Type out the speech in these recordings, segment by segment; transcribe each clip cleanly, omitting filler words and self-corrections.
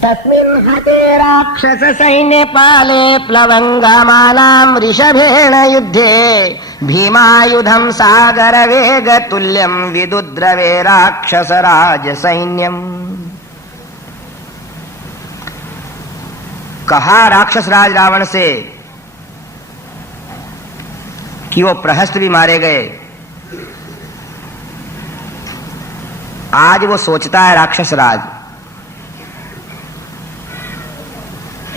तस्मिन् हते राक्षस सैन्य पाले प्लवंगमानां ऋषभेण युद्धे भीमायुधं सागर वेग तुल्यं विदुद्रवे राक्षस राज सैन्यम। कहा राक्षस राज रावण से कि वो प्रहस्त भी मारे गए। आज वो सोचता है राक्षस राज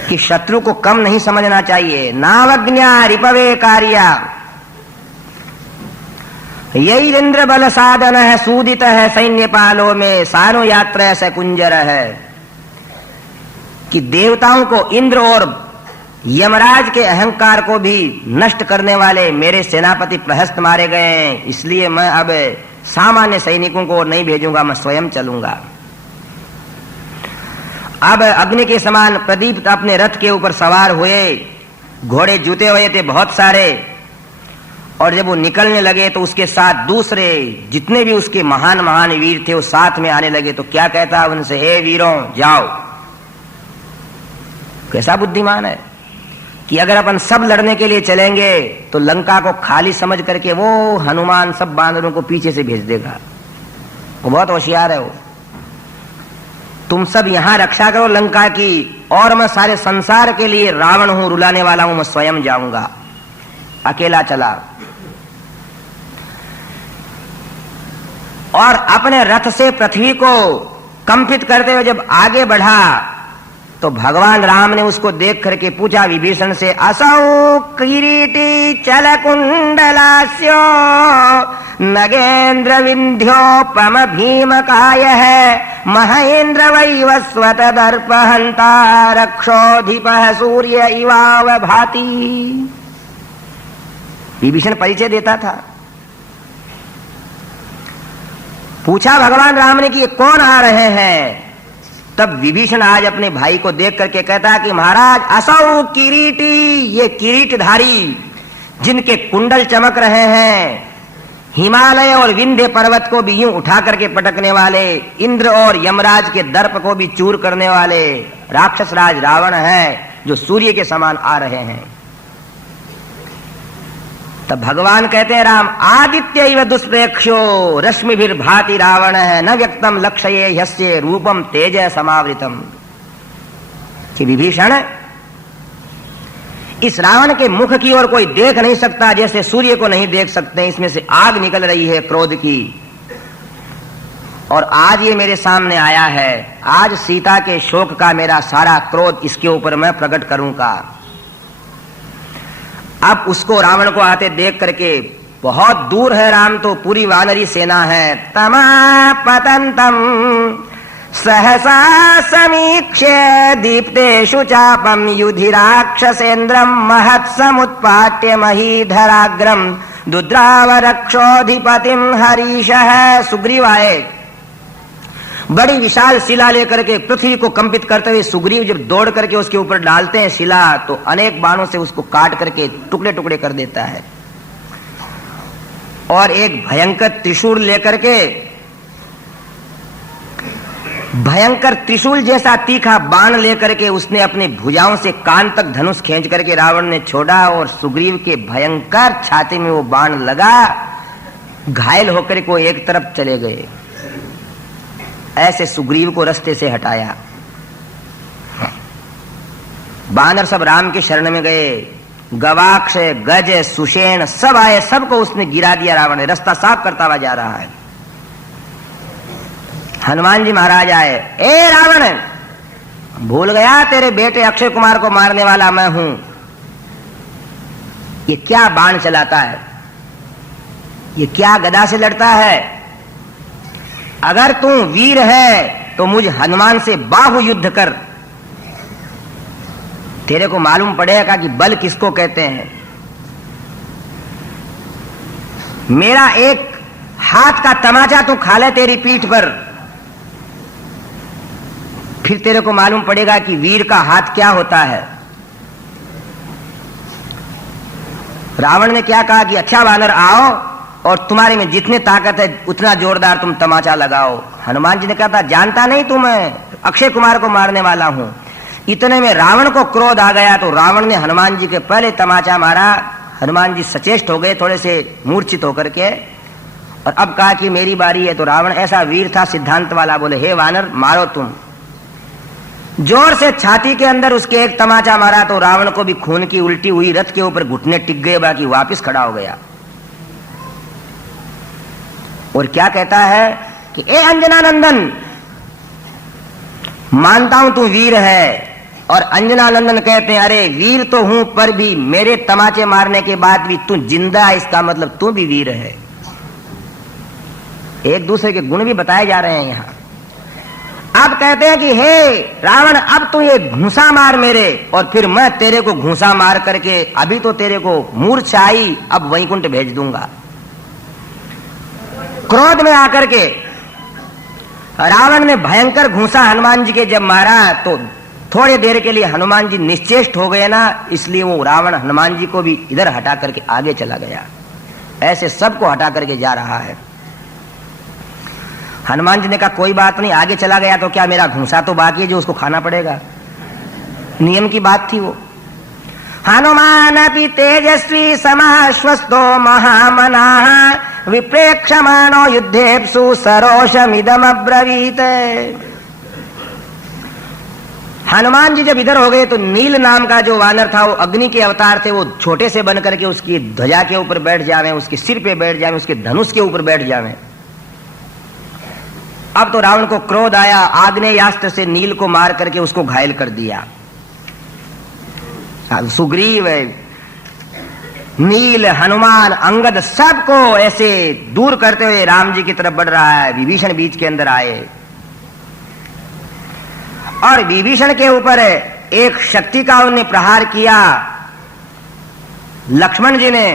कि शत्रु को कम नहीं समझना चाहिए। नावज्ञा रिपवे कार्या यही इंद्र बल साधन है सूदित है सैन्य पालो में सानो यात्रा से कुंजर है। कि देवताओं को इंद्र और यमराज के अहंकार को भी नष्ट करने वाले मेरे सेनापति प्रहस्त मारे गए हैं, इसलिए मैं अब सामान्य सैनिकों को नहीं भेजूंगा, मैं स्वयं चलूंगा। अब अग्नि के समान प्रदीप अपने रथ के ऊपर सवार हुए, घोड़े जुते हुए थे बहुत सारे, और जब वो निकलने लगे तो उसके साथ दूसरे जितने भी उसके महान महान वीर थे वो साथ में आने लगे। तो क्या कहता उनसे, हे वीरों जाओ। कैसा बुद्धिमान है कि अगर अपन सब लड़ने के लिए चलेंगे तो लंका को खाली समझ करके वो हनुमान सब बानरों को पीछे से भेज देगा। वो बहुत होशियार है वो। तुम सब यहां रक्षा करो लंका की, और मैं सारे संसार के लिए रावण हूं, रुलाने वाला हूं, मैं स्वयं जाऊंगा। अकेला चला और अपने रथ से पृथ्वी को कंपित करते हुए जब आगे बढ़ा तो भगवान राम ने उसको देख करके पूछा विभीषण से, असौ किरीटी चल कुंडलास्यो नगेंद्र विंध्योपम भीम काय है महेंद्र वैवस्वत दर्प हंता रक्षोधिप सूर्य इवाव भाति। विभीषण परिचय देता था। पूछा भगवान राम ने कि ये कौन आ रहे हैं। तब विभीषण आज अपने भाई को देख करके कहता कि महाराज असौ किरीटी, ये किरीटधारी जिनके कुंडल चमक रहे हैं, हिमालय और विंध्य पर्वत को भी यूं उठा करके पटकने वाले, इंद्र और यमराज के दर्प को भी चूर करने वाले राक्षस राज रावण है, जो सूर्य के समान आ रहे हैं। तब भगवान कहते हैं, राम आदित्य इव दुष्प्रेक्षो रश्मिभिर्भाति रावण है न व्यक्तम लक्ष्ये ह्यस्य रूपम तेज समावृतम। कि विभीषण इस रावण के मुख की ओर कोई देख नहीं सकता, जैसे सूर्य को नहीं देख सकते, इसमें से आग निकल रही है क्रोध की। और आज ये मेरे सामने आया है, आज सीता के शोक का मेरा सारा क्रोध इसके ऊपर मैं प्रकट करूंगा। अब उसको रावण को आते देख करके, बहुत दूर है राम तो पूरी वानरी सेना है, तमा पतंतम सहसा समीक्ष्य दीप्तेषु चापम युधिराक्षसेन्द्रम महत्समुत्पाट्य महीधराग्रम दुद्राव रक्षोधिपतिम हरीशः। सुग्रीव आए, बड़ी विशाल शिला लेकर के पृथ्वी को कंपित करते हुए सुग्रीव जब दौड़ करके उसके ऊपर डालते हैं शिला, तो अनेक बाणों से उसको काट करके टुकड़े टुकड़े कर देता है। और एक भयंकर त्रिशूल लेकर के, भयंकर त्रिशूल जैसा तीखा बाण लेकर के उसने अपने भुजाओं से कान तक धनुष खींच करके रावण ने छोड़ा, और सुग्रीव के भयंकर छाती में वो बाण लगा, घायल होकर को एक तरफ चले गए। ऐसे सुग्रीव को रास्ते से हटाया। बानर सब राम के शरण में गए, गवाक्ष गज सुषेण सब आए, सबको उसने गिरा दिया। रावण ने रास्ता साफ करता हुआ जा रहा है। हनुमान जी महाराज आए, ए रावण, भूल गया तेरे बेटे अक्षय कुमार को मारने वाला मैं हूं। ये क्या बाण चलाता है, ये क्या गदा से लड़ता है। अगर तू वीर है तो मुझ हनुमान से बाहु युद्ध कर, तेरे को मालूम पड़ेगा कि बल किसको कहते हैं। मेरा एक हाथ का तमाचा तू खा ले तेरी पीठ पर, फिर तेरे को मालूम पड़ेगा कि वीर का हाथ क्या होता है। रावण ने क्या कहा कि अच्छा वानर आओ और तुम्हारे में जितने ताकत है उतना जोरदार तुम तमाचा लगाओ। हनुमान जी ने कहा था जानता नहीं तुम्हें, अक्षय कुमार को मारने वाला हूं। इतने में रावण को क्रोध आ गया तो रावण ने हनुमान जी के पहले तमाचा मारा। हनुमान जी सचेष्ट हो गए, थोड़े से मूर्छित होकर के, और अब कहा कि मेरी बारी है। तो रावण ऐसा वीर था, सिद्धांत वाला, बोले हे वानर मारो तुम। जोर से छाती के अंदर उसके एक तमाचा मारा तो रावण को भी खून की उल्टी हुई, रथ के ऊपर घुटने टिक गए, बाकी वापिस खड़ा हो गया। और क्या कहता है कि ए अंजना नंदन, मानता हूं तू वीर है। और अंजना नंदन कहते हैं अरे वीर तो हूं, पर भी मेरे तमाचे मारने के बाद भी तू जिंदा है, इसका मतलब तू भी वीर है। एक दूसरे के गुण भी बताए जा रहे हैं यहां। अब कहते हैं कि हे रावण, अब तू ये घूंसा मार मेरे, और फिर मैं तेरे को घूंसा मार करके, अभी तो तेरे को मूर्छा आई, अब वैकुंठ भेज दूंगा। क्रोध में आकर के रावण ने भयंकर घूंसा हनुमान जी के जब मारा तो थोड़ी देर के लिए हनुमान जी निश्चेष्ट हो गए ना, इसलिए वो रावण हनुमान जी को भी इधर हटा करके आगे चला गया। ऐसे सबको हटा करके जा रहा है। हनुमान जी ने कहा कोई बात नहीं, आगे चला गया तो क्या, मेरा घूंसा तो बाकी है जो उसको खाना पड़ेगा। नियम की बात थी वो। हनुमान अपि तेजस्वी समाश्वस्तो महामनाः विप्रेक्षमाणो युद्धेप्सु सरोषमिदम अब्रवीत। हनुमान जी जब इधर हो गए तो नील नाम का जो वानर था, वो अग्नि के अवतार थे, वो छोटे से बन करके उसकी ध्वजा के ऊपर बैठ जावे, उसके सिर पे बैठ जावे, उसके धनुष के ऊपर बैठ जावे। अब तो रावण को क्रोध आया, आग्नेयास्त्र से नील को मार करके उसको घायल कर दिया। सुग्रीव, नील, हनुमान, अंगद सबको ऐसे दूर करते हुए राम जी की तरफ बढ़ रहा है। विभीषण बीच के अंदर आए और विभीषण के ऊपर एक शक्ति का उन्हें प्रहार किया। लक्ष्मण जी ने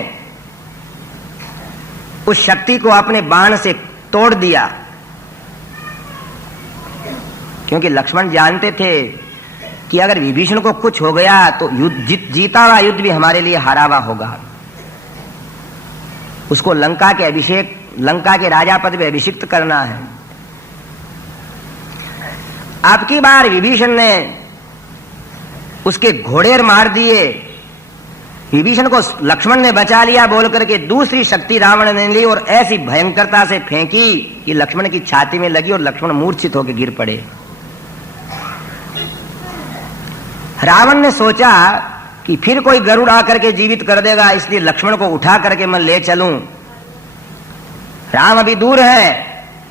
उस शक्ति को अपने बाण से तोड़ दिया, क्योंकि लक्ष्मण जानते थे कि अगर विभीषण को कुछ हो गया तो जीता हुआ युद्ध भी हमारे लिए हारा हुआ होगा। उसको लंका के राजा पद पे अभिषिक्त करना है। अब की बार विभीषण ने उसके घोड़े मार दिए, विभीषण को लक्ष्मण ने बचा लिया बोल करके दूसरी शक्ति रावण ने ली और ऐसी भयंकरता से फेंकी कि लक्ष्मण की छाती में लगी और लक्ष्मण मूर्छित होकर गिर पड़े। रावण ने सोचा कि फिर कोई गरुड़ आकर के जीवित कर देगा, इसलिए लक्ष्मण को उठा करके मैं ले चलूं। राम अभी दूर है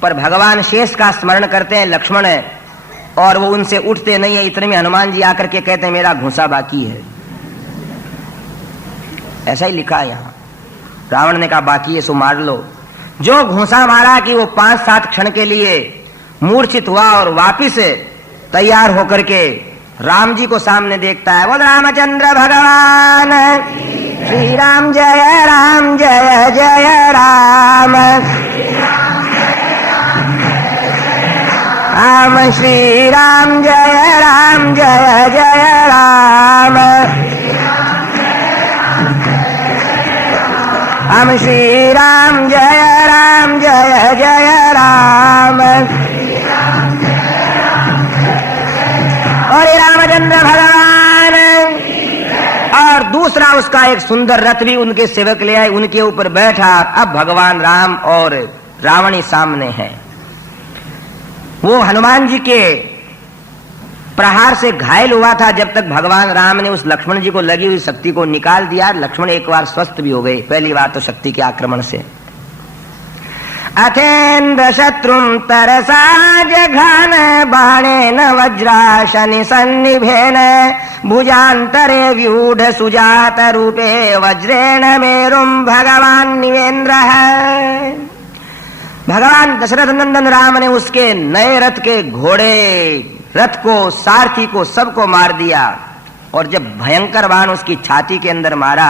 पर भगवान शेष का स्मरण करते हैं लक्ष्मण है, और वो उनसे उठते नहीं है। इतने में हनुमान जी आकर के कहते हैं मेरा घूंसा बाकी है। ऐसा ही लिखा है यहां। रावण ने कहा बाकी है सो मार लो। जो घूंसा मारा कि वो 5-7 क्षण के लिए मूर्छित हुआ और वापिस तैयार होकर के राम जी को सामने देखता है। बोल रामचंद्र भगवान श्री राम जय जय राम। राम श्री राम जय जय राम। राम श्री राम जय जय राम। और रामचंद्र भगवान, और दूसरा उसका एक सुंदर रथ भी उनके सेवक ले आए, उनके ऊपर बैठा। अब भगवान राम और रावणी सामने हैं। वो हनुमान जी के प्रहार से घायल हुआ था, जब तक भगवान राम ने उस लक्ष्मण जी को लगी हुई शक्ति को निकाल दिया। लक्ष्मण एक बार स्वस्थ भी हो गए, पहली बार तो शक्ति के आक्रमण से। अथेन्द्र शत्रुं तरसा जघान बाणेन वज्राशनि सन्निभेन भुजान्तरे व्यूढ़ सुजात रूपे वज्रेण मेरुं भगवान निवेन्द्रः। भगवान दशरथ नंदन राम ने उसके नए रथ के घोड़े, रथ को, सारथी को, सबको मार दिया। और जब भयंकर बाण उसकी छाती के अंदर मारा,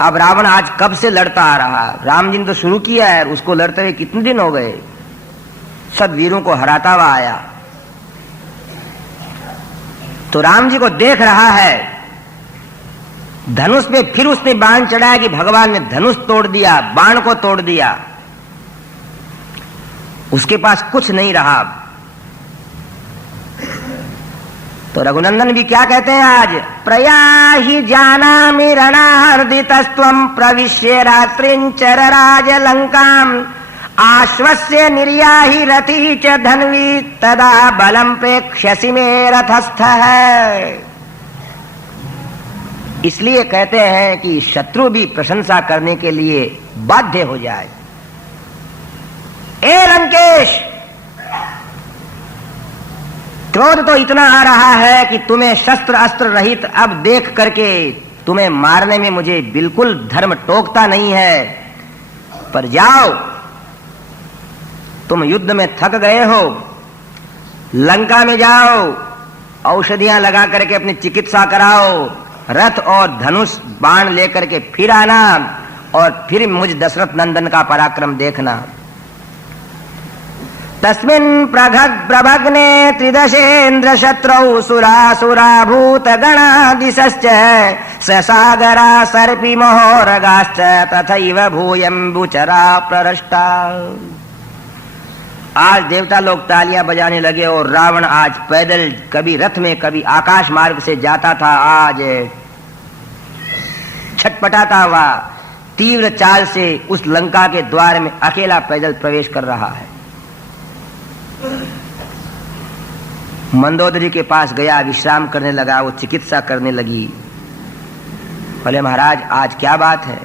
अब रावण आज कब से लड़ता आ रहा, राम जी ने तो शुरू किया है, उसको लड़ते हुए कितने दिन हो गए, सब वीरों को हराता हुआ आया। तो राम जी को देख रहा है, धनुष पे फिर उसने बाण चढ़ाया कि भगवान ने धनुष तोड़ दिया, बाण को तोड़ दिया। उसके पास कुछ नहीं रहा। तो रघुनंदन भी क्या कहते हैं आज, प्रयाहि जानामि रणार्दितस्त्वं प्रविश्य रात्रिंचर राजलंकाम आश्वस्य निर्याहि रति च धन्वी तदा बलम प्रेक्ष्यसि मे रथस्थः। इसलिए कहते हैं कि शत्रु भी प्रशंसा करने के लिए बाध्य हो जाए। ए लंकेश, क्रोध तो इतना आ रहा है कि तुम्हें शस्त्र अस्त्र रहित अब देख करके तुम्हें मारने में मुझे बिल्कुल धर्म टोकता नहीं है। पर जाओ, तुम युद्ध में थक गए हो, लंका में जाओ, औषधियां लगा करके अपनी चिकित्सा कराओ, रथ और धनुष बाण लेकर के फिर आना और फिर मुझ दशरथ नंदन का पराक्रम देखना। तस्मिन् प्रभग्ने त्रिदशेन्द्र शत्रौ सुरासुरा भूत गणादिशश्च ससागरा सर्पी महोरगाश्च तथैव भूयम्बुचरा प्ररष्टा। आज देवता लोग तालियां बजाने लगे और रावण आज पैदल कभी रथ में कभी आकाश मार्ग से जाता था, आज छटपटाता हुआ तीव्र चाल से उस लंका के द्वार में अकेला पैदल प्रवेश कर रहा है। मंदोदरी के पास गया, विश्राम करने लगा, वो चिकित्सा करने लगी। बोले महाराज आज क्या बात है?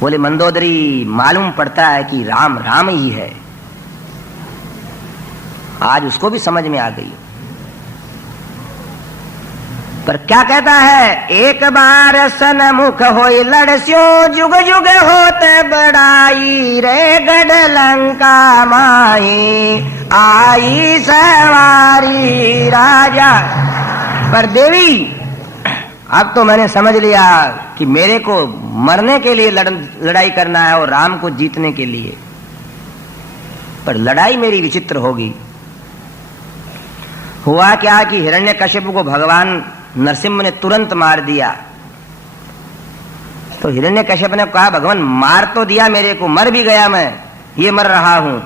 बोले मंदोदरी, मालूम पड़ता है कि राम राम ही है। आज उसको भी समझ में आ गई। पर क्या कहता है, एक बार सनमुख होई लड़स्यो जुग जुग होते बड़ाई रे गढ़ लंका माही आई सवारी राजा। पर देवी, अब तो मैंने समझ लिया कि मेरे को मरने के लिए लड़ाई करना है और राम को जीतने के लिए। पर लड़ाई मेरी विचित्र होगी। हुआ क्या कि हिरण्यकश्यप को भगवान नरसिंह ने तुरंत मार दिया। तो हिरण्यकश्यप ने कहा भगवान मार तो दिया मेरे को, मर भी गया, मैं ये मर रहा हूं,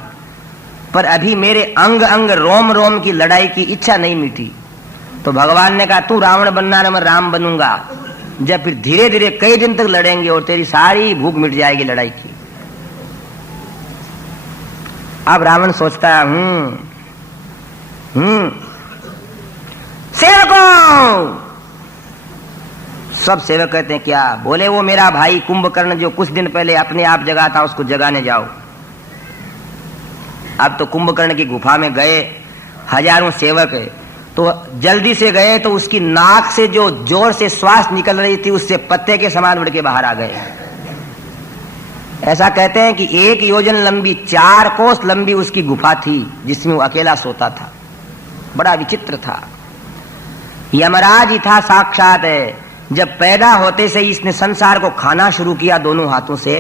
पर अभी मेरे अंग अंग रोम रोम की लड़ाई की इच्छा नहीं मिटी। तो भगवान ने कहा तू रावण बनना ना, मैं राम बनूंगा। जब फिर धीरे धीरे कई दिन तक लड़ेंगे और तेरी सारी भूख मिट जाएगी लड़ाई की। अब रावण सोचता है सेवकों, सब सेवक कहते हैं क्या? बोले वो मेरा भाई कुंभकर्ण जो कुछ दिन पहले अपने आप जगा था, उसको जगाने जाओ। अब तो कुंभकर्ण की गुफा में गए हजारों सेवक है, तो जल्दी से गए तो उसकी नाक से जो जोर से श्वास निकल रही थी उससे पत्ते के समान उड़ के बाहर आ गए। ऐसा कहते हैं कि 1 योजन लंबी 4 कोस लंबी उसकी गुफा थी जिसमें वो अकेला सोता था। बड़ा विचित्र था। यमराज ही था साक्षात है। जब पैदा होते से ही इसने संसार को खाना शुरू किया दोनों हाथों से,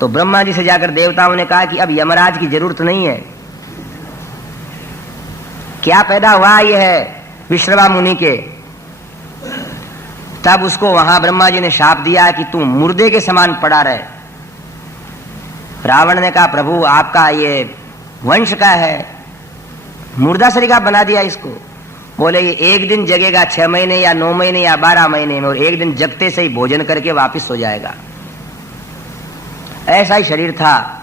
तो ब्रह्मा जी से जाकर देवताओं ने कहा कि अब यमराज की जरूरत नहीं है। क्या पैदा हुआ? यह है विश्रवा मुनि के। तब उसको वहां ब्रह्मा जी ने शाप दिया कि तू मुर्दे के समान पड़ा रहे। रावण ने कहा प्रभु आपका ये वंश का है, मुर्दा शरीर बना दिया इसको। बोले ये एक दिन जगेगा 6 महीने या 9 महीने या 12 महीने में, और एक दिन जगते से ही भोजन करके वापिस हो जाएगा। ऐसा ही शरीर था।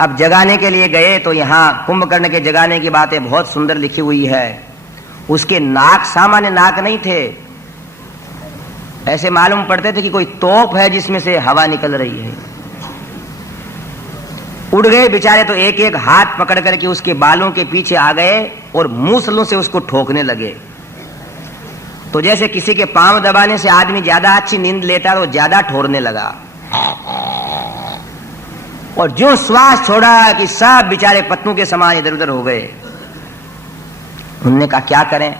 अब जगाने के लिए गए तो यहाँ कुंभकर्ण के जगाने की बातें बहुत सुंदर लिखी हुई है। उसके नाक सामान्य नाक नहीं थे, ऐसे मालूम पड़ते थे कि कोई तोप है जिसमें से हवा निकल रही है। उड़ गए बेचारे, तो एक एक हाथ पकड़ करके उसके बालों के पीछे आ गए और मूसलों से उसको ठोकने लगे। तो जैसे किसी के पांव दबाने से आदमी ज्यादा अच्छी नींद लेता तो ज्यादा ठोरने लगा, और जो श्वास छोड़ा कि सब बेचारे पत्तों के समान इधर उधर हो गए। उन्होंने कहा क्या करें?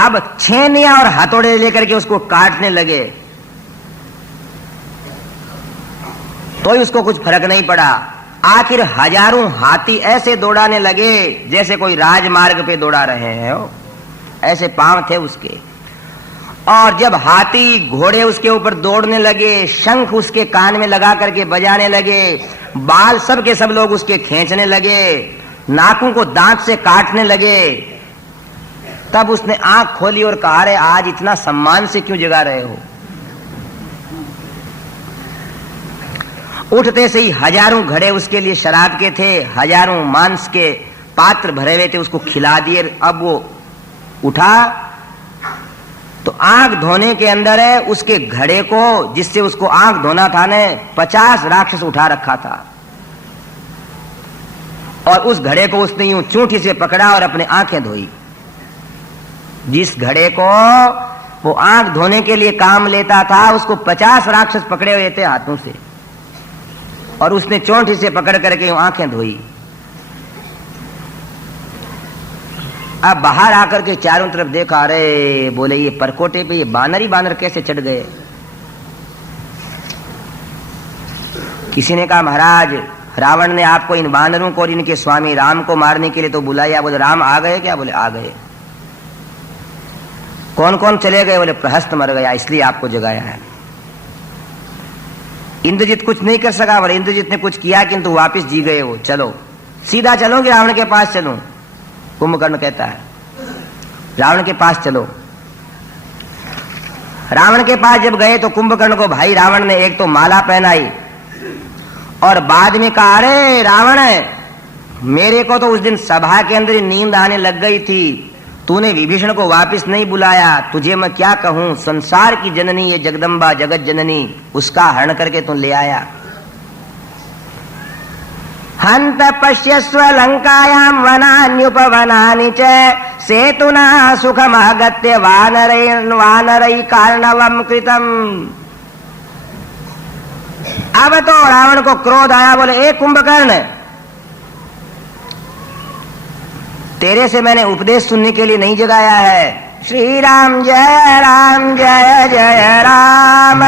अब छेनिया और हथौड़े लेकर के उसको काटने लगे, तो उसको कुछ फर्क नहीं पड़ा। आखिर हजारों हाथी ऐसे दौड़ाने लगे जैसे कोई राजमार्ग पे दौड़ा रहे हैं, ऐसे पांव थे उसके। और जब हाथी घोड़े उसके ऊपर दौड़ने लगे, शंख उसके कान में लगा करके बजाने लगे, बाल सब के सब लोग उसके खींचने लगे, नाकों को दांत से काटने लगे। तब उसने आंख खोली और कहा, रे आज इतना सम्मान से क्यों जगा रहे हो? उठते से ही हजारों घड़े उसके लिए शराब के थे, हजारों मांस के पात्र भरे हुए थे, उसको खिला दिए। अब वो उठा तो आंख धोने के अंदर है उसके घड़े को, जिससे उसको आंख धोना था ने 50 राक्षस उठा रखा था, और उस घड़े को उसने यूं चूंठी से पकड़ा और अपने आंखें धोई। जिस घड़े को वो आंख धोने के लिए काम लेता था, उसको 50 राक्षस पकड़े हुए थे हाथों से, और उसने चोंठी से पकड़ करके यूं आंखें धोई। अब बाहर आकर के चारों तरफ देखा, अरे बोले ये परकोटे पे ये बानर ही बानर कैसे चढ़ गए? किसी ने कहा, महाराज रावण ने आपको इन बानरों को और इनके स्वामी राम को मारने के लिए तो बुलाया। बोले राम आ गए क्या? बोले आ गए। कौन कौन चले गए? बोले प्रहस्त मर गया, इसलिए आपको जगाया है। इंद्रजीत कुछ नहीं कर सका? बोले इंद्रजीत ने कुछ किया किंतु वापस जी गए वो। चलो सीधा चलो कि रावण के पास चलूं? कुंभकर्ण कहता है रावण के पास चलो। रावण के पास जब गए तो कुंभकर्ण को भाई रावण ने एक तो माला पहनाई और बाद में कहा, अरे रावण मेरे को तो उस दिन सभा के अंदर नींद आने लग गई थी, तूने विभीषण को वापस नहीं बुलाया, तुझे मैं क्या कहूं? संसार की जननी ये जगदम्बा जगत जननी, उसका हरण करके तू ले आया। हंत पश्यस्व लंकायां वनान्युपवनानि च सेतुना सुखमागत्य वानरै कार्णवं कृतम्। अब तो रावण को क्रोध आया। बोले ए कुंभकर्ण, तेरे से मैंने उपदेश सुनने के लिए नहीं जगाया है। श्री राम जय जय जय राम,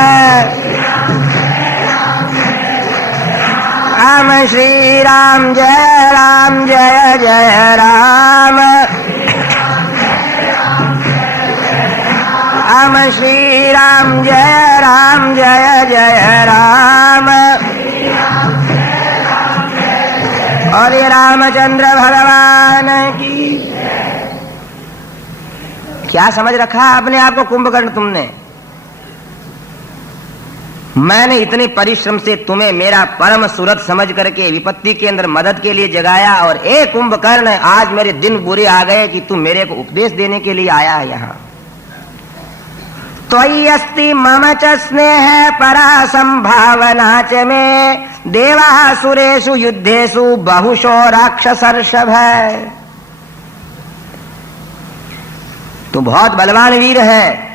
राम श्री राम जय जय राम, राम श्री राम जय जय राम। और ये रामचंद्र भगवान की। क्या समझ रखा अपने आप को कुंभकर्ण तुमने? मैंने इतने परिश्रम से तुम्हें मेरा परम सुरत समझ करके विपत्ति के अंदर मदद के लिए जगाया, और ए कुंभकर्ण आज मेरे दिन बुरे आ गए कि तुम मेरे को उपदेश देने के लिए आया है यहाँ। त्वयि अस्ति मम च स्नेह परा संभावना च मे देवासुरेषु युद्धेषु बहुशो राक्षसर्षभ। तू बहुत बलवान वीर है,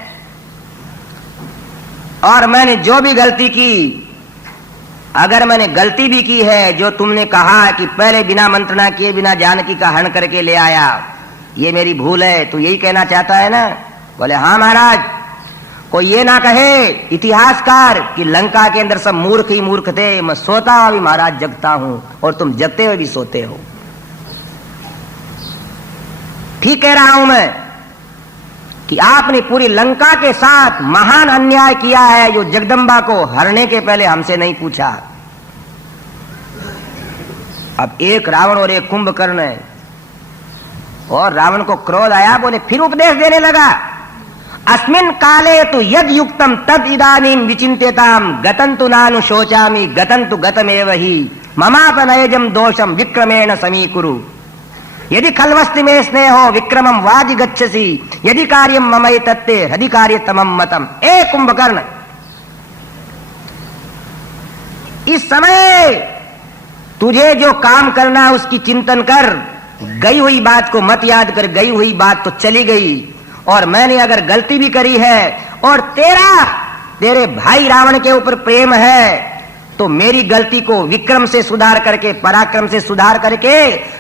और मैंने जो भी गलती की, अगर मैंने गलती भी की है, जो तुमने कहा कि पहले बिना मंत्रणा किए बिना जानकी का हरण करके ले आया, ये मेरी भूल है, तू यही कहना चाहता है ना? बोले हाँ महाराज। कोई ये ना कहे इतिहासकार कि लंका के अंदर सब मूर्ख ही मूर्ख थे, मैं सोता हुआ भी महाराज जगता हूं और तुम जगते हुए भी सोते हो। ठीक कह रहा हूं मैं कि आपने पूरी लंका के साथ महान अन्याय किया है, जो जगदम्बा को हरने के पहले हमसे नहीं पूछा। अब एक रावण और एक कुंभकर्ण है, और रावण को क्रोध आया। बोले फिर उपदेश देने लगा, अस्मिन् काले तु यद युक्तम तद इदानीं विचिन्त्यताम गतंतु नानु शोचामि गतंतु गतमेव हि ममापनयजम दोषम विक्रमेण समीकुरु। यदि खल्वस्ति में स्नेहो विक्रमम वाजि गच्छसि यदि कार्यम ममई तत्ते हदि कार्यतमम मतम। ए कुंभकर्ण, इस समय तुझे जो काम करना उसकी चिंतन कर, गई हुई बात को मत याद कर, गई हुई बात तो चली गई, और मैंने अगर गलती भी करी है और तेरे भाई रावण के ऊपर प्रेम है, तो मेरी गलती को विक्रम से सुधार करके, पराक्रम से सुधार करके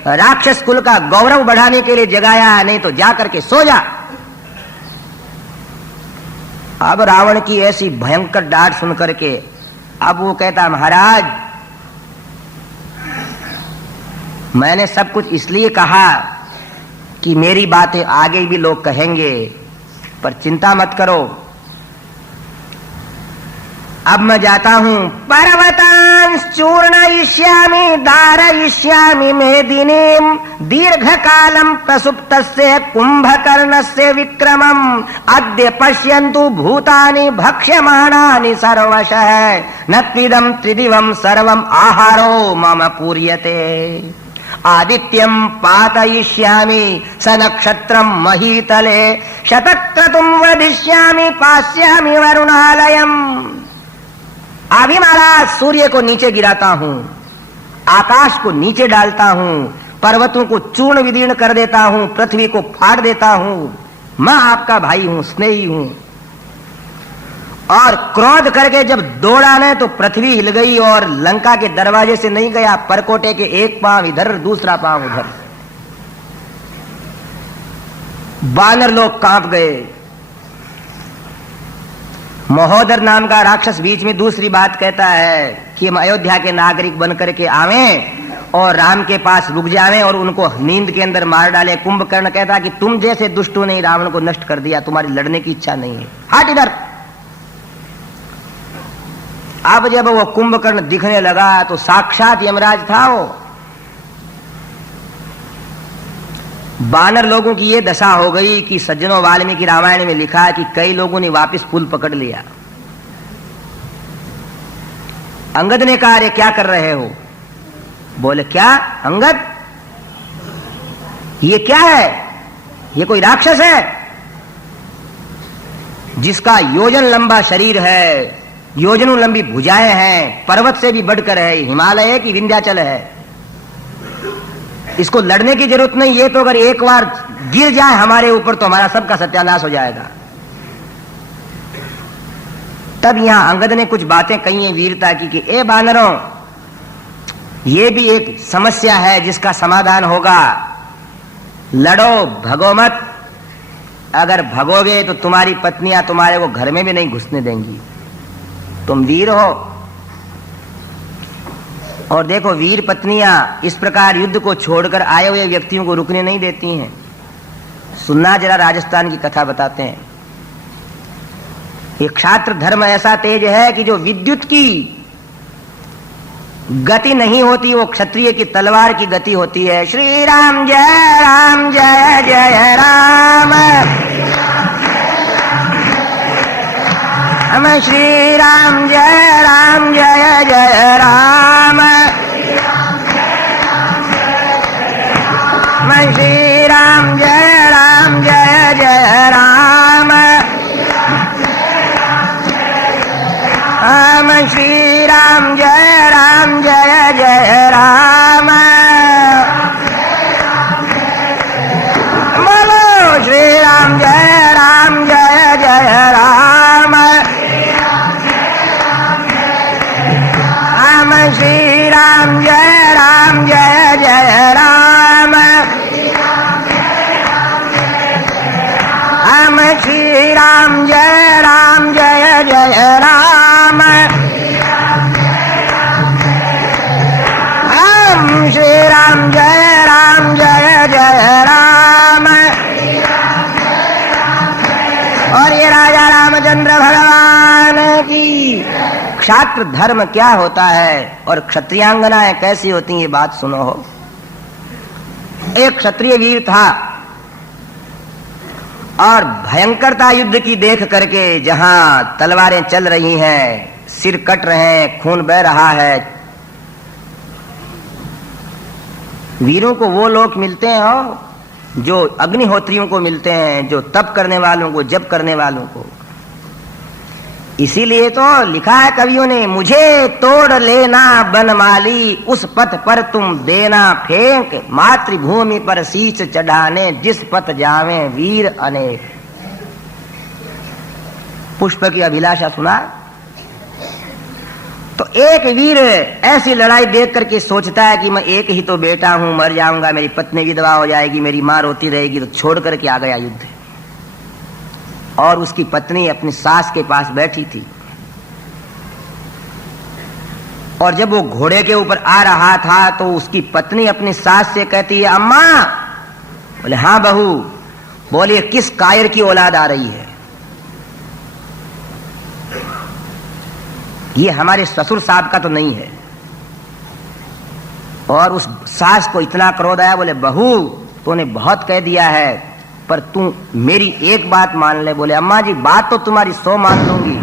राक्षस कुल का गौरव बढ़ाने के लिए जगाया है, नहीं तो जा करके सो जा। अब रावण की ऐसी भयंकर डांट सुन करके अब वो कहता, महाराज मैंने सब कुछ इसलिए कहा कि मेरी बातें आगे भी लोग कहेंगे, पर चिंता मत करो, अब मैं जाता हूं। पर्वतान चूर्णयिष्यामि धारयिष्यामि मेदिनीं दीर्घकालं प्रसुप्तस्य कुंभकर्णस्य विक्रमम् अद्य पश्यन्तु भूतानि भक्ष्यमाणानि सर्वशः न त्विदं त्रिदिवं सर्वम् आहारो मम पूर्यते आदित्यं पातयिष्यामि स नक्षत्रं महीतले शतक्रतुं वधिष्यामि पास्यामि वरुणालयम्। अभी महाराज सूर्य को नीचे गिराता हूं, आकाश को नीचे डालता हूं, पर्वतों को चूर्ण विदीर्ण कर देता हूं, पृथ्वी को फाड़ देता हूं। मैं आपका भाई हूं, स्नेही हूं। और क्रोध करके जब दौड़ा ने तो पृथ्वी हिल गई और लंका के दरवाजे से नहीं गया, परकोटे के एक पांव इधर दूसरा पांव उधर। बानर लोग कांप गए। महोदर नाम का राक्षस बीच में दूसरी बात कहता है कि हम अयोध्या के नागरिक बनकर के आवें और राम के पास रुक जावें और उनको नींद के अंदर मार डाले। कुंभकर्ण कहता कि तुम जैसे दुष्टों ने रावण को नष्ट कर दिया, तुम्हारी लड़ने की इच्छा नहीं है, हट इधर। अब जब वो कुंभकर्ण दिखने लगा तो साक्षात यमराज था वो। बानर लोगों की ये दशा हो गई कि सज्जनों वाल्मीकि रामायण में लिखा है कि कई लोगों ने वापस पुल पकड़ लिया। अंगद ने कहा, अरे क्या कर रहे हो? बोले, क्या अंगद, ये क्या है? ये कोई राक्षस है जिसका योजन लंबा शरीर है, योजनों लंबी भुजाएं हैं, पर्वत से भी बढ़कर है, हिमालय है कि विंध्याचल है। इसको लड़ने की जरूरत नहीं, ये तो अगर एक बार गिर जाए हमारे ऊपर तो हमारा सबका सत्यानाश हो जाएगा। तब यहां अंगद ने कुछ बातें कही हैं वीरता की कि ए बानरों, ये भी एक समस्या है जिसका समाधान होगा। लड़ो, भगो मत। अगर भगोगे तो तुम्हारी पत्नियां तुम्हारे को घर में भी नहीं घुसने देंगी। तुम वीर हो। और देखो, वीर पत्नियां इस प्रकार युद्ध को छोड़कर आए हुए व्यक्तियों को रुकने नहीं देती हैं। सुनना जरा, राजस्थान की कथा बताते हैं। ये क्षात्र धर्म ऐसा तेज है कि जो विद्युत की गति नहीं होती, वो क्षत्रिय की तलवार की गति होती है। श्री राम जय जय राम, हम श्री राम जय जय राम, मैं श्री राम जय जय राम, हम श्री राम जय जय राम। बोलो श्री राम जय जय राम, हम श्री राम जय जय राम, हम श्री राम जय जय राम, हम श्री राम जय जय राम। और ये राजा रामचंद्र भगवान की क्षात्र धर्म क्या होता है और क्षत्रियांगनाएं कैसी होती हैं, ये बात सुनो हो। एक क्षत्रिय वीर था और भयंकरता युद्ध की देख करके, जहां तलवारें चल रही हैं, सिर कट रहे हैं, खून बह रहा है, वीरों को वो लोग मिलते हैं हो जो अग्निहोत्रियों को मिलते हैं, जो तप करने वालों को, जप करने वालों को। इसीलिए तो लिखा है कवियों ने, मुझे तोड़ लेना बनमाली, उस पथ पर तुम देना फेंक, मातृभूमि पर शीश चढ़ाने, जिस पथ जावे वीर अनेक। पुष्प की अभिलाषा सुना। तो एक वीर ऐसी लड़ाई देख करके सोचता है कि मैं एक ही तो बेटा हूं, मर जाऊंगा, मेरी पत्नी विधवा हो जाएगी, मेरी मां रोती रहेगी, तो छोड़ करके आ गया युद्ध। और उसकी पत्नी अपनी सास के पास बैठी थी। और जब वो घोड़े के ऊपर आ रहा था तो उसकी पत्नी अपनी सास से कहती है, अम्मा। बोले, हाँ बहू। बोलिए, किस कायर की औलाद आ रही है? ये हमारे ससुर साहब का तो नहीं है। और उस सास को इतना क्रोध आया, बोले बहू तूने बहुत कह दिया है, पर तू मेरी एक बात मान ले। बोले अम्मा जी बात तो तुम्हारी 100 मान लूंगी,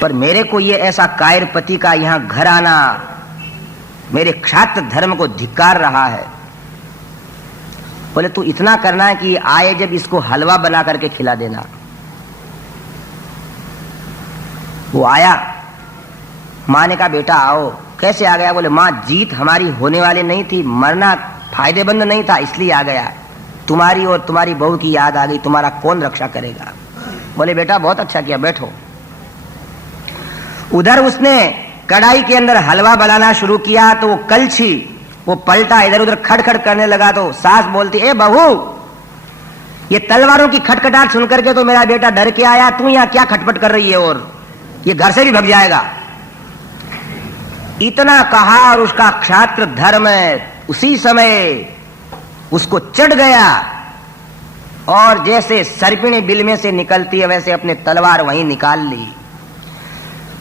पर मेरे को ये ऐसा कायर पति का यहां घर आना मेरे क्षात्र धर्म को धिक्कार रहा है। बोले तू इतना करना है कि आए जब इसको हलवा बना करके खिला देना। वो आया, मां ने कहा बेटा आओ। कैसे आ गया? बोले मां जीत हमारी होने वाली नहीं थी, मरना फायदेमंद नहीं था, इसलिए आ गया। तुम्हारी और तुम्हारी बहू की याद आ गई, तुम्हारा कौन रक्षा करेगा? बोले बेटा बहुत अच्छा किया, बैठो। उधर उसने कढ़ाई के अंदर हलवा बनाना शुरू किया तो वो कलछी वो पलटा, इधर उधर खड़खड़ करने लगा। तो सास बोलती ए बहू, ये तलवारों की खटखटाहट सुनकर के तो मेरा बेटा डर के आया, तू यहां क्या खटपट कर रही है, और ये घर से भी भग जाएगा। इतना कहा और उसका क्षात्र धर्म उसी समय उसको चढ़ गया और जैसे सर्पिणी बिल में से निकलती है वैसे अपने तलवार वहीं निकाल ली।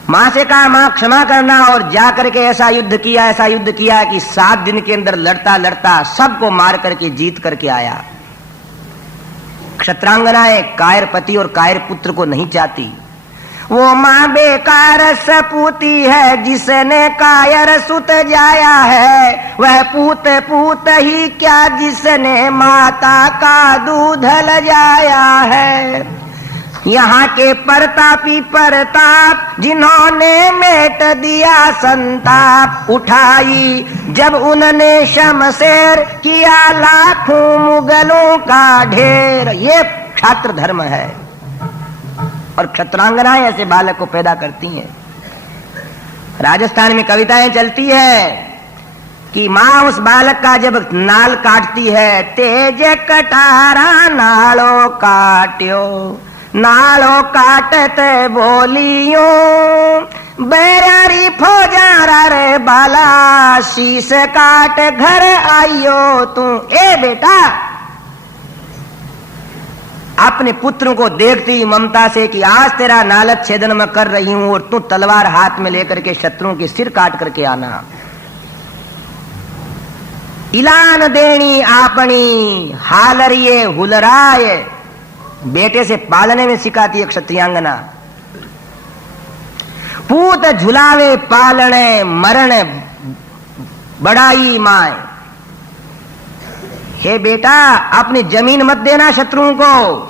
मां से कहा मां क्षमा करना, और जाकर के ऐसा युद्ध किया कि 7 दिन के अंदर लड़ता लड़ता सबको मार करके जीत करके आया। क्षत्रांगनाएं कायर पति और कायर पुत्र को नहीं चाहती। वो मां बेकार सपूती है जिसने कायर सुत जाया है, वह पूत पूत ही क्या जिसने माता का दूध ल जाया है। यहाँ के परतापी परताप जिन्होंने मेट दिया संताप, उठाई जब उन्होंने शमशेर किया लाखों मुगलों का ढेर। ये क्षात्र धर्म है और क्षत्रांगनाएं ऐसे बालक को पैदा करती हैं। राजस्थान में कविताएं चलती है कि मां उस बालक का जब नाल काटती है, तेज कटारा नालो काट्यो, नालो काटते बोलियो, बैरारी फौजारा रे बाला, शीश काट घर आइयो तू। ए बेटा, अपने पुत्र को देखती ममता से कि आज तेरा नालक छेदन मैं कर रही हूं और तू तलवार हाथ में लेकर के शत्रुओं के सिर काट करके आना। इलान देनी आपनी हालरिये हुलराय, बेटे से पालने में सिखाती है क्षत्रियांगना। पूत झुलावे पालने मरण बड़ाई माए। हे बेटा अपनी जमीन मत देना शत्रुओं को।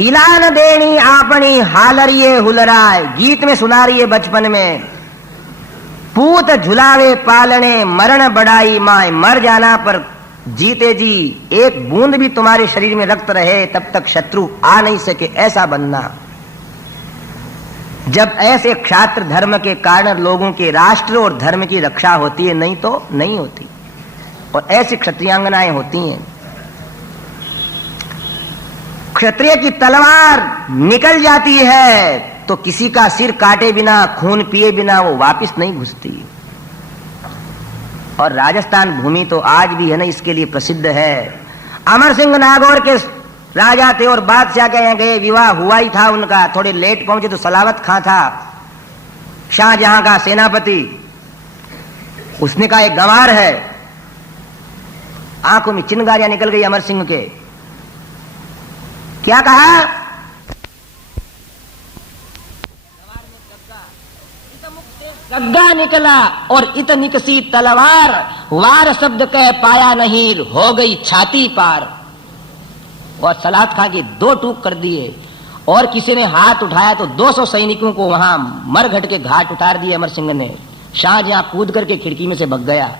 इलान देनी आपनी हालरिये हुलराय, गीत में सुना रही है बचपन में। पूत झुलावे पालने मरण बड़ाई माए, मर जाना पर जीते जी एक बूंद भी तुम्हारे शरीर में रक्त रहे तब तक शत्रु आ नहीं सके, ऐसा बनना। जब ऐसे क्षात्र धर्म के कारण लोगों के राष्ट्र और धर्म की रक्षा होती है, नहीं तो नहीं होती। और ऐसी क्षत्रियांगनाएं होती हैं। क्षत्रिय की तलवार निकल जाती है तो किसी का सिर काटे बिना, खून पिए बिना वो वापस नहीं घुसती। और राजस्थान भूमि तो आज भी है ना, इसके लिए प्रसिद्ध है। अमर सिंह नागौर के राजा थे और बादशाह के यहाँ गए, विवाह हुआ ही था उनका, थोड़े लेट पहुंचे तो सलावत खां था शाहजहां का सेनापति। उसने कहा एक गंवार है। आंखों में चिनगारियां निकल गई अमर सिंह के। क्या कहा? गग्गा निकला और इत निकसी तलवार, वार शब्द कह पाया नहीं, हो गई छाती पार। और सलात खां की 2 टूक कर दिए और किसी ने हाथ उठाया तो 200 सैनिकों को वहां मरघट के घाट उतार दिए अमर सिंह ने। शाहजहां कूद करके खिड़की में से भग गया।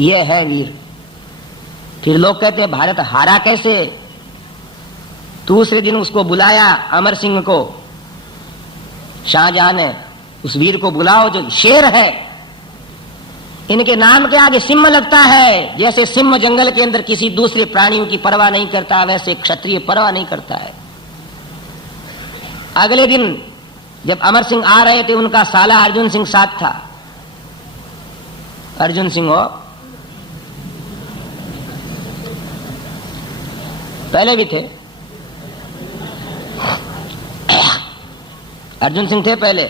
ये है वीर। फिर लोग कहते हैं भारत हारा कैसे? दूसरे दिन उसको बुलाया अमर सिंह को, शाहजहां ने, उस वीर को बुलाओ जो शेर है। इनके नाम के आगे सिंह लगता है। जैसे सिंह जंगल के अंदर किसी दूसरे प्राणियों की परवाह नहीं करता, वैसे क्षत्रिय परवाह नहीं करता है। अगले दिन जब अमर सिंह आ रहे थे, उनका साला अर्जुन सिंह साथ था। अर्जुन सिंह हो पहले भी थे, अर्जुन सिंह थे पहले।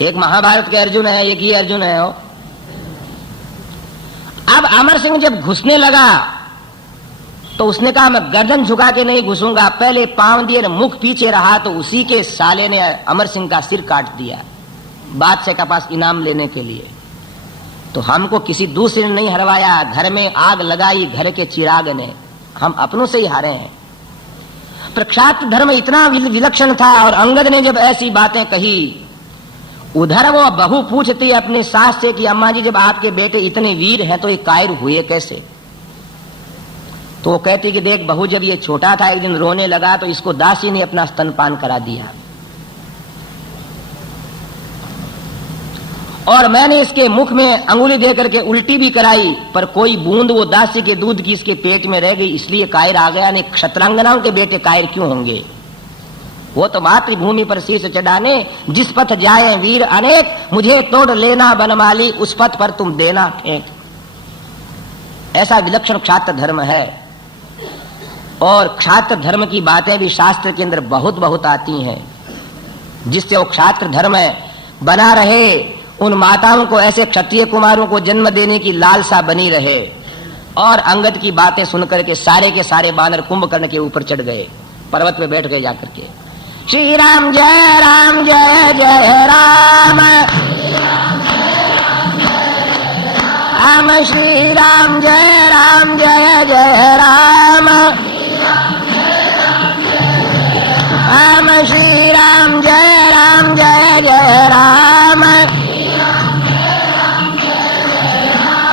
एक महाभारत के अर्जुन है, एक ही अर्जुन है वो। अब अमर सिंह जब घुसने लगा तो उसने कहा मैं गर्दन झुका के नहीं घुसूंगा, पहले पांव दिए, मुख पीछे रहा तो उसी के साले ने अमर सिंह का सिर काट दिया बादशाह के पास इनाम लेने के लिए। तो हमको किसी दूसरे ने नहीं हरवाया, घर में आग लगाई घर के चिराग ने, हम अपनों से ही हारे हैं। प्रक्षात्र धर्म इतना विलक्षण था और अंगद ने जब ऐसी बातें कही, उधर वो बहू पूछती अपनी सास से कि अम्मा जी जब आपके बेटे इतने वीर हैं तो ये कायर हुए कैसे? तो वो कहती कि देख बहू, जब ये छोटा था एक दिन रोने लगा तो इसको दासी ने अपना स्तनपान करा दिया और मैंने इसके मुख में अंगुली दे करके उल्टी भी कराई, पर कोई बूंद वो दासी के दूध की इसके पेट में रह गई, इसलिए कायर आ गया। नहीं, क्षत्रांगनाओं के बेटे कायर क्यों होंगे? वो तो मातृभूमि पर शीश चढ़ाने जिस पथ जाए वीर अनेक, मुझे तोड़ लेना बनमाली उस पथ पर तुम देना फेंक। ऐसा विलक्षण क्षात्र धर्म है और क्षात्र धर्म की बातें भी शास्त्र के अंदर बहुत बहुत आती हैं, जिससे वो क्षात्र धर्म बना रहे, उन माताओं को, ऐसे क्षत्रिय कुमारों को जन्म देने की लालसा बनी रहे। और अंगद की बातें सुनकर के सारे बानर कुंभकर्ण के ऊपर चढ़ गए, पर्वत पे बैठ गए जाकर के। श्री राम जय जय राम, राम श्री राम जय जय राम, राम श्री राम जय जय राम,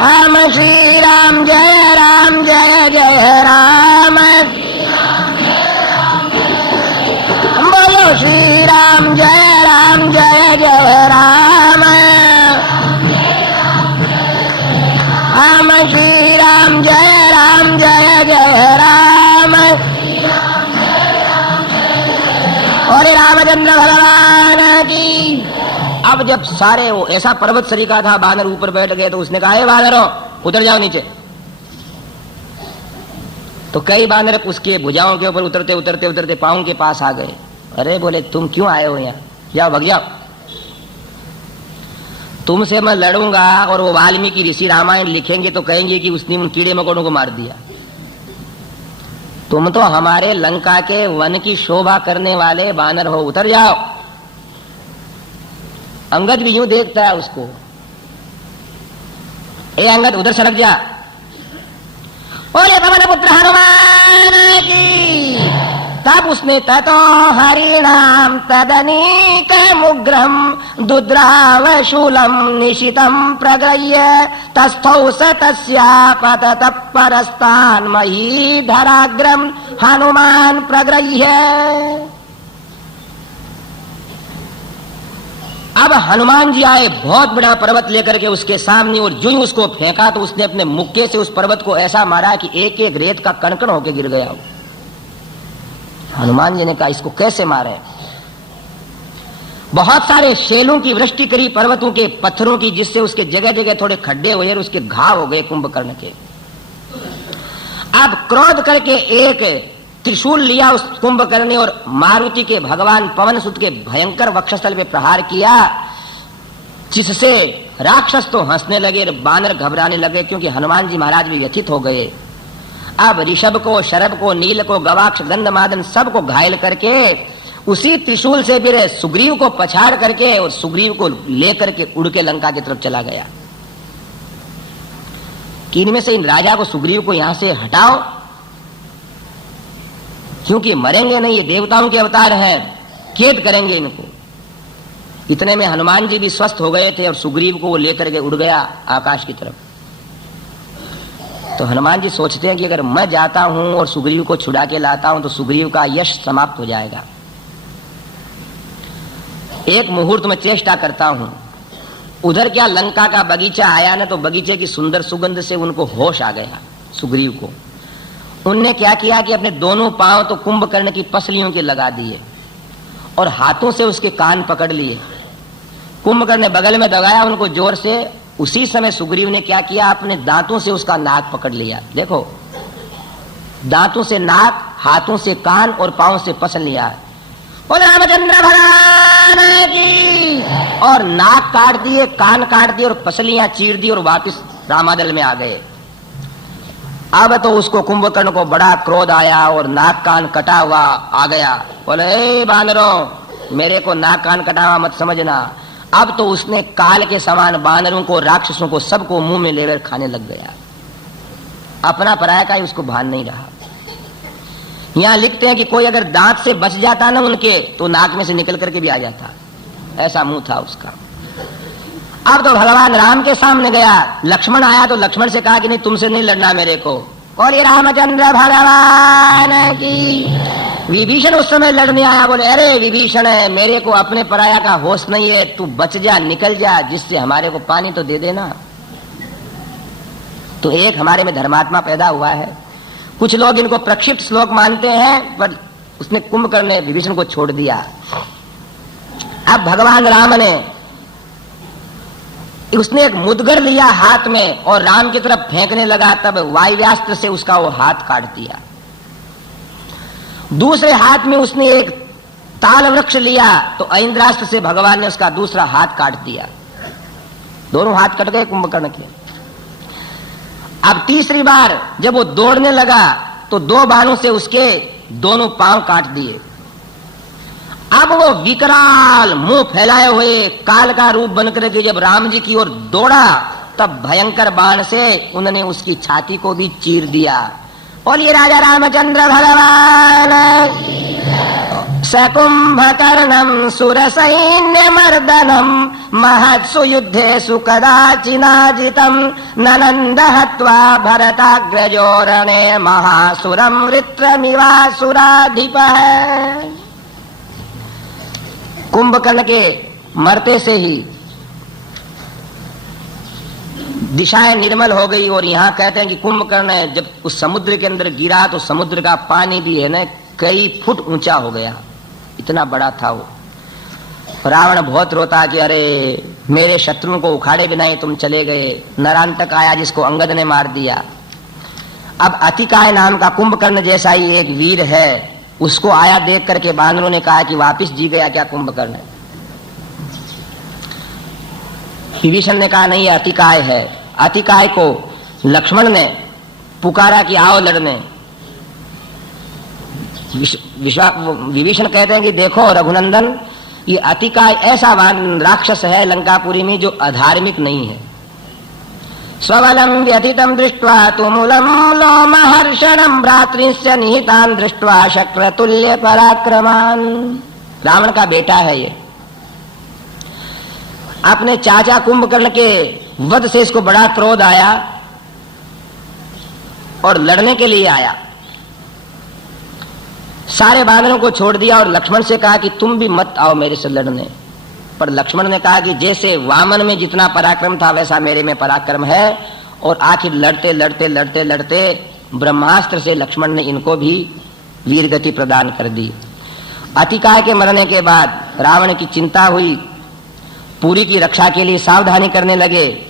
राम श्री राम जय जय राम, बोलो श्री राम जय जय राम, राम श्री राम जय जय राम। और रामचंद्र भगवान की। अब जब सारे वो ऐसा पर्वत सरीखा था, बानर ऊपर बैठ गए तो उसने कहा हे बानरों उतर जाओ नीचे। तो कई बानर उसके भुजाओं के ऊपर उतरते उतरते उतरते पांव के पास आ गए। अरे बोले तुम क्यों आए हो यहाँ, जाओ भग जाओ, तुमसे मैं लड़ूंगा और वो वाल्मीकि ऋषि रामायण लिखेंगे तो कहेंगे कि उसने उन कीड़े मकोड़ों को मार दिया। तुम तो हमारे लंका के वन की शोभा करने वाले बानर हो, उतर जाओ। अंगद भी यूं देखता है उसको, ए अंगद उधर सड़क जा। बोले पवन पुत्र हनुमान की। तब उसने ततो हरिणाम तदनीक मुग्रम दुद्रावशूलम निशितम प्रगृह्य तस्थौ स तस्यापतत परस्तान् महीधराग्रम हनुमान प्रगृह्य। अब हनुमान जी आए बहुत बड़ा पर्वत लेकर के उसके सामने, और जो ही उसको फेंका तो उसने अपने मुक्के से उस पर्वत को ऐसा मारा कि एक एक रेत का कणकण होकर गिर गया। हनुमान जी ने कहा इसको कैसे मारे? बहुत सारे शैलों की वृष्टि करी, पर्वतों के पत्थरों की, जिससे उसके जगह जगह थोड़े खड्डे हुए और उसके घाव हो गए कुंभकर्ण के। अब क्रोध करके एक त्रिशूल लिया उस कुंभकर्ण ने और मारुति के भगवान पवन सुत के भयंकर वक्षस्थल पे प्रहार किया, जिससे राक्षस तो हंसने लगे, बानर घबराने लगे, क्योंकि हनुमान जी महाराज भी व्यथित हो गए। अब ऋषभ को, शरभ को, नील को, गवाक्ष, गंधमादन सबको घायल करके उसी त्रिशूल से फिर सुग्रीव को पछाड़ करके और सुग्रीव को लेकर के उड़ के लंका की तरफ चला गया कि इनमें से इन राजा को, सुग्रीव को यहां से हटाओ, क्योंकि मरेंगे नहीं, ये देवताओं के अवतार हैं, कैद करेंगे इनको। इतने में हनुमान जी भी स्वस्थ हो गए थे और सुग्रीव को वो लेकर के उड़ गया आकाश की तरफ। तो हनुमान जी सोचते हैं कि अगर मैं जाता हूं और सुग्रीव को छुड़ा के लाता हूं तो सुग्रीव का यश समाप्त हो जाएगा। एक मुहूर्त में चेष्टा करता हूं। उधर क्या लंका का बगीचा आया ना, तो बगीचे की सुंदर सुगंध से उनको होश आ गया सुग्रीव को। उनने क्या किया कि अपने दोनों पांव तो कुंभकर्ण की पसलियों के लगा दिए और हाथों से उसके कान पकड़ लिए। कुंभकर्ण ने बगल में दबाया उनको जोर से। उसी समय सुग्रीव ने क्या किया, अपने दांतों से उसका नाक पकड़ लिया। देखो, दांतों से नाक, हाथों से कान और पांव से पसल लिया। बोले रामचंद्र भगवान की, और नाक काट दिए, कान काट दिए और पसलियां चीर दी और वापिस रामादल में आ गए। अब तो उसको कुंभकर्ण को बड़ा क्रोध आया और नाक कान कटा हुआ आ गया। बोले, ए बानरों, मेरे को नाक कान कटा हुआ मत समझना। अब तो उसने काल के समान बानरों को, राक्षसों को, सबको मुंह में लेकर खाने लग गया। अपना पराया का ही उसको भान नहीं रहा। यहां लिखते हैं कि कोई अगर दांत से बच जाता ना उनके, तो नाक में से निकल करके भी आ जाता, ऐसा मुंह था उसका। अब तो भगवान राम के सामने गया। लक्ष्मण आया तो लक्ष्मण से कहा कि नहीं, तुमसे नहीं लड़ना मेरे को। बोले रामचंद्र भगवान की। विभीषण उस समय लड़ने आया। बोले, अरे विभीषण है, मेरे को अपने पराया का होश नहीं है, तू बच जा, निकल जा, जिससे हमारे को पानी तो दे देना। तो एक हमारे में धर्मात्मा पैदा हुआ है। कुछ लोग इनको प्रक्षिप्त श्लोक मानते हैं, पर उसने कुंभकर्ण ने विभीषण को छोड़ दिया। अब भगवान राम ने, उसने एक मुदगर लिया हाथ में और राम की तरफ फेंकने लगा, तब वायव्यास्त्र से उसका वो हाथ काट दिया। दूसरे हाथ में उसने एक ताल वृक्ष लिया तो ऐन्द्रास्त्र से भगवान ने उसका दूसरा हाथ काट दिया। दोनों हाथ कट गए कुंभकर्ण के। अब तीसरी बार जब वो दौड़ने लगा तो दो बाणों से उसके दोनों पांव काट दिए। अब वो विकराल मुंह फैलाए हुए काल का रूप बनकर के जब राम जी की ओर दौड़ा, तब भयंकर बाण से उन्होंने उसकी छाती को भी चीर दिया। बोलिए राजा रामचंद्र भगवान। सकुंभकर्णं सुरसैन्य मर्दनं महत्सु युद्धेषु कदाचिनाजितं ननन्द हत्वा भरताग्रजोरणे महासुरं वृत्रमिवासुराधिपः। कुंभकर्ण के मरते से ही दिशाएं निर्मल हो गई। और यहाँ कहते हैं कि कुंभकर्ण जब उस समुद्र के अंदर गिरा तो समुद्र का पानी भी है ना कई फुट ऊंचा हो गया, इतना बड़ा था वो। रावण बहुत रोता कि अरे मेरे शत्रुओं को उखाड़े बिना ही तुम चले गए। नरांतक आया जिसको अंगद ने मार दिया। अब अतिकाय नाम का कुंभकर्ण जैसा ही एक वीर है, उसको आया देख करके बानरों ने कहा कि वापिस जी गया क्या कुंभकर्ण? विभीषण ने कहा नहीं, अतिकाय है। अतिकाय को लक्ष्मण ने पुकारा कि आओ लड़ने। विभीषण कहते हैं कि देखो रघुनंदन, ये अतिकाय ऐसा राक्षस है लंकापुरी में जो अधार्मिक नहीं है। स्वबलं व्यथितं दृष्ट्वा तुमुलं लोमहर्षणं भ्रातृश्च निहितान् दृष्ट्वा शक्रतुल्य पराक्रमान्। रावण का बेटा है ये। अपने चाचा कुंभकर्ण के वध से इसको बड़ा क्रोध आया और लड़ने के लिए आया। सारे बानरों को छोड़ दिया और लक्ष्मण से कहा कि तुम भी मत आओ मेरे से लड़ने। पर लक्ष्मण ने कहा कि जैसे वामन में जितना पराक्रम था वैसा मेरे में पराक्रम है। और आखिर लड़ते लड़ते लड़ते लड़ते ब्रह्मास्त्र से लक्ष्मण ने इनको भी वीरगति प्रदान कर दी। अतिकाय के मरने के बाद रावण की चिंता हुई, पुरी की रक्षा के लिए सावधानी करने लगे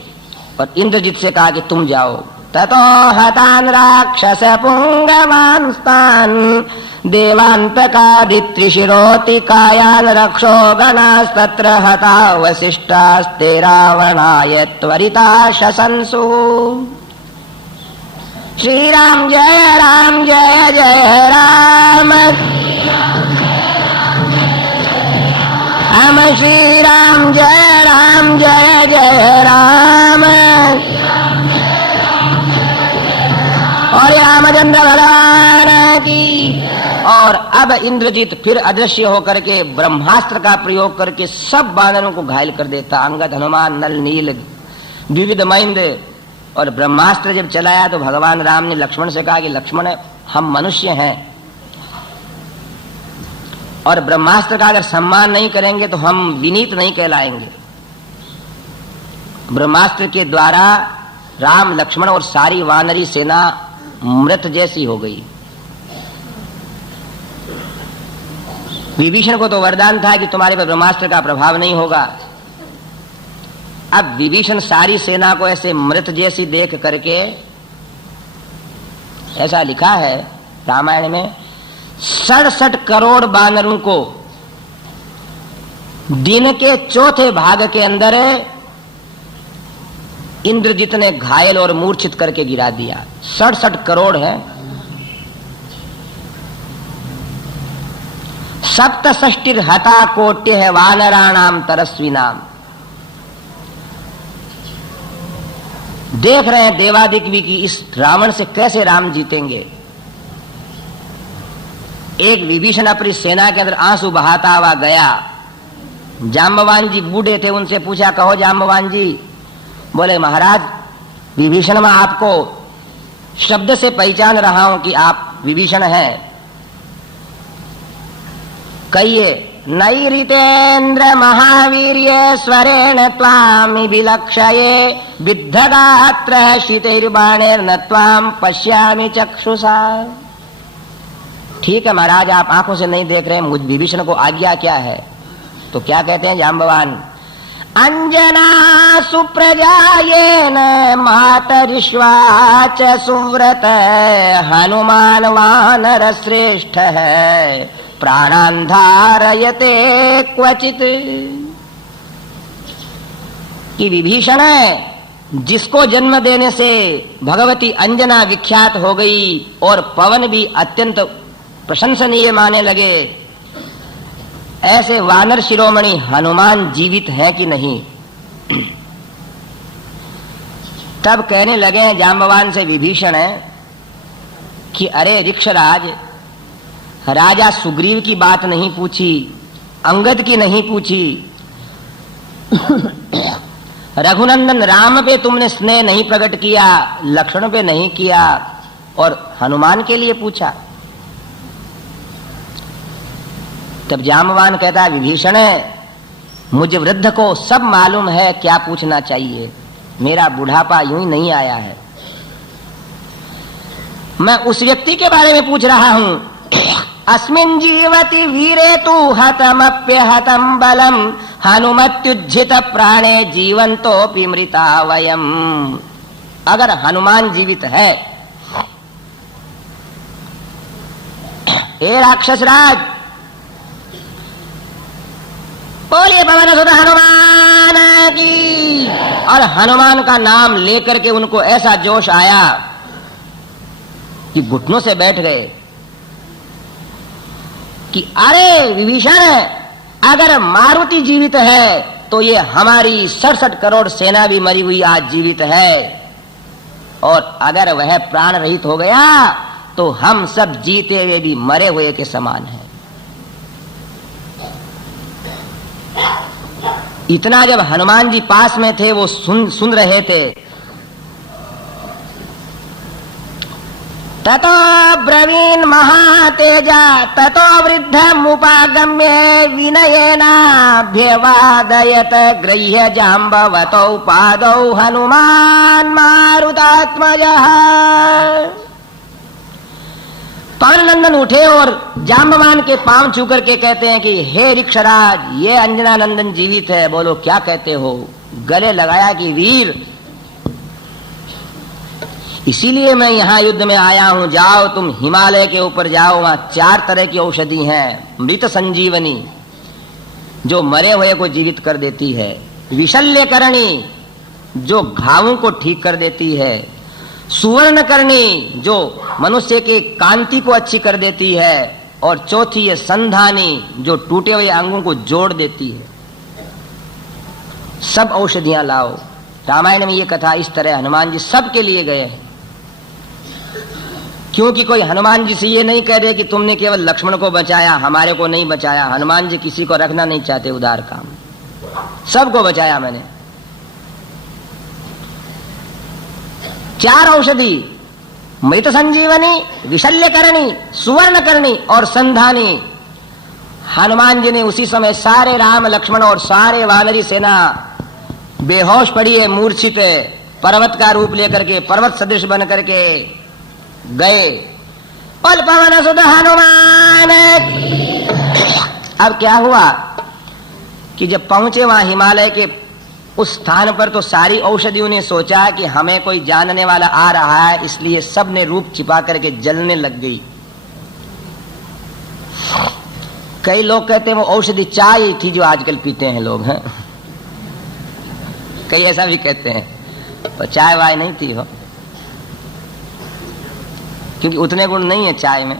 और इंद्रजित से कहा कि तुम जाओ। ततो हतान् राक्षस पुंगवांस्तान् देवान्तकादित्रिशिरोति कायान् रक्षो गणास्तत्र हता वसिष्ठास्ते रावणाय त्वरिता शशंसु। श्रीराम जय जय राम। हम श्रीराम जय जय राम। और रामचंद्र भगवान की। और अब इंद्रजीत फिर अदृश्य होकर के ब्रह्मास्त्र का प्रयोग करके सब बानरों को घायल कर देता। अंगद, हनुमान, नल, नील, विविध महेंद्र। और ब्रह्मास्त्र जब चलाया तो भगवान राम ने लक्ष्मण से कहा कि लक्ष्मण हम मनुष्य हैं और ब्रह्मास्त्र का अगर सम्मान नहीं करेंगे तो हम विनीत नहीं कहलाएंगे। ब्रह्मास्त्र के द्वारा राम, लक्ष्मण और सारी वानरी सेना मृत जैसी हो गई। विभीषण को तो वरदान था कि तुम्हारे पर ब्रह्मास्त्र का प्रभाव नहीं होगा। अब विभीषण सारी सेना को ऐसे मृत जैसी देख करके, ऐसा लिखा है रामायण में, 67 करोड़ बानरों को दिन के चौथे भाग के अंदर इंद्रजित ने घायल और मूर्छित करके गिरा दिया। 67 करोड़ है। सप्तषष्टिर हता कोट्य है वानराणाम तरस्वी नाम। देख रहे हैं देवादिक भी कि इस रावण से कैसे राम जीतेंगे। एक विभीषण अपनी सेना के अंदर आंसू बहाता हुआ गया। जाम्बवान जी बूढ़े थे, उनसे पूछा, कहो जाम्बवान जी। बोले, महाराज विभीषण, मैं आपको शब्द से पहचान रहा हूं कि आप विभीषण हैं। कहिए। नैरितेन्द्र महावीर्य स्वरेण त्वामि विलक्षये विद्धगात्र शीतैर्बाणेर्न त्वाम पश्यामि चक्षुषा। ठीक है महाराज, आप आंखों से नहीं देख रहे, मुझ विभीषण को आज्ञा क्या है? तो क्या कहते हैं जाम्बवान? अंजना सुप्रजायेन मातरिश्वाच सुव्रत हनुमान वानर श्रेष्ठ है प्राणान् धारयते क्वचित। कि विभीषण है जिसको जन्म देने से भगवती अंजना विख्यात हो गई और पवन भी अत्यंत प्रशंसनीय माने लगे, ऐसे वानर शिरोमणि हनुमान जीवित है कि नहीं? तब कहने लगे जाम्बवान से विभीषण है कि अरे ऋक्षराज, राजा सुग्रीव की बात नहीं पूछी, अंगद की नहीं पूछी, रघुनंदन राम पे तुमने स्नेह नहीं प्रकट किया, लक्ष्मण पे नहीं किया, और हनुमान के लिए पूछा। तब जाम्बवान कहता, विभीषण है मुझे वृद्ध को सब मालूम है, क्या पूछना चाहिए, मेरा बुढ़ापा यूं ही नहीं आया है। मैं उस व्यक्ति के बारे में पूछ रहा हूं। अस्मिन् जीवति वीरे तु हतमप्य हतम बलम हनुमत्युज्झित प्राणे जीवंतोपि मृता वयम। अगर हनुमान जीवित है, ए राक्षस राज, बोलिए पवन सुत हनुमान की। और हनुमान का नाम लेकर के उनको ऐसा जोश आया कि घुटनों से बैठ गए कि अरे विभीषण, अगर मारुति जीवित है तो ये हमारी 67 करोड़ सेना भी मरी हुई आज जीवित है, और अगर वह प्राण रहित हो गया तो हम सब जीते हुए भी मरे हुए के समान हैं। इतना जब हनुमान जी पास में थे वो सुन रहे थे। ततो ब्रवीण महातेजा ततो वृद्धमुपागम्य विनयेनाभ्यवादयत गृह्य जाम्बवतौ पादौ हनुमान मारुतात्मजः। पवन नंदन उठे और जाम्बवान के पांव छू करके कहते हैं कि हे ऋक्षराज, ये अंजना नंदन जीवित है, बोलो क्या कहते हो? गले लगाया कि वीर, इसीलिए मैं यहां युद्ध में आया हूं। जाओ तुम हिमालय के ऊपर जाओ, वहां 4 तरह की औषधि हैं। मृत संजीवनी, जो मरे हुए को जीवित कर देती है। विशल्यकरणी, जो घावों को ठीक कर देती है। सुवर्णकर्णी, जो मनुष्य के कांति को अच्छी कर देती है। और चौथी है संधानी, जो टूटे हुए अंगों को जोड़ देती है। सब औषधियां लाओ। रामायण में ये कथा इस तरह हनुमान जी सबके लिए गए हैं, क्योंकि कोई हनुमान जी से ये नहीं कह रहे कि तुमने केवल लक्ष्मण को बचाया, हमारे को नहीं बचाया। हनुमान जी किसी को रखना नहीं चाहते उदार काम, सबको बचाया मैंने। 4 औषधि, मृत संजीवनी, विशल्यकरणी, सुवर्णकर्णी और संधानी। हनुमान जी ने उसी समय सारे राम लक्ष्मण और सारे वानरी सेना बेहोश पड़ी है, मूर्छित है, पर्वत का रूप लेकर के, पर्वत सदृश बन करके गए। पल पवन सुत हनुमान। अब क्या हुआ कि जब पहुंचे वहां हिमालय के उस स्थान पर, तो सारी औषधियों ने सोचा कि हमें कोई जानने वाला आ रहा है, इसलिए सब ने रूप छिपा करके जलने लग गई। कई लोग कहते हैं वो औषधि चाय थी जो आजकल पीते हैं लोग हैं, कई ऐसा भी कहते हैं, तो चाय वाय नहीं थी हो, क्योंकि उतने गुण नहीं है चाय में।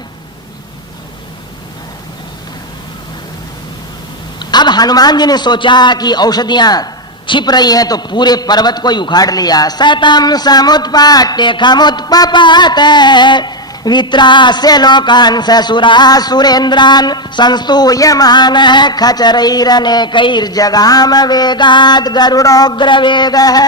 अब हनुमान जी ने सोचा कि औषधियां छिप रही हैं, तो पूरे पर्वत को ही उखाड़ लिया। सतम समुत्पाट्य खमुत्पात वित्रास्य लोकान् ससुरा सुरेन्द्रान् संस्तूयमान खचरैरनेकैर्जगाम वेगात् गरुडोग्र वेगः।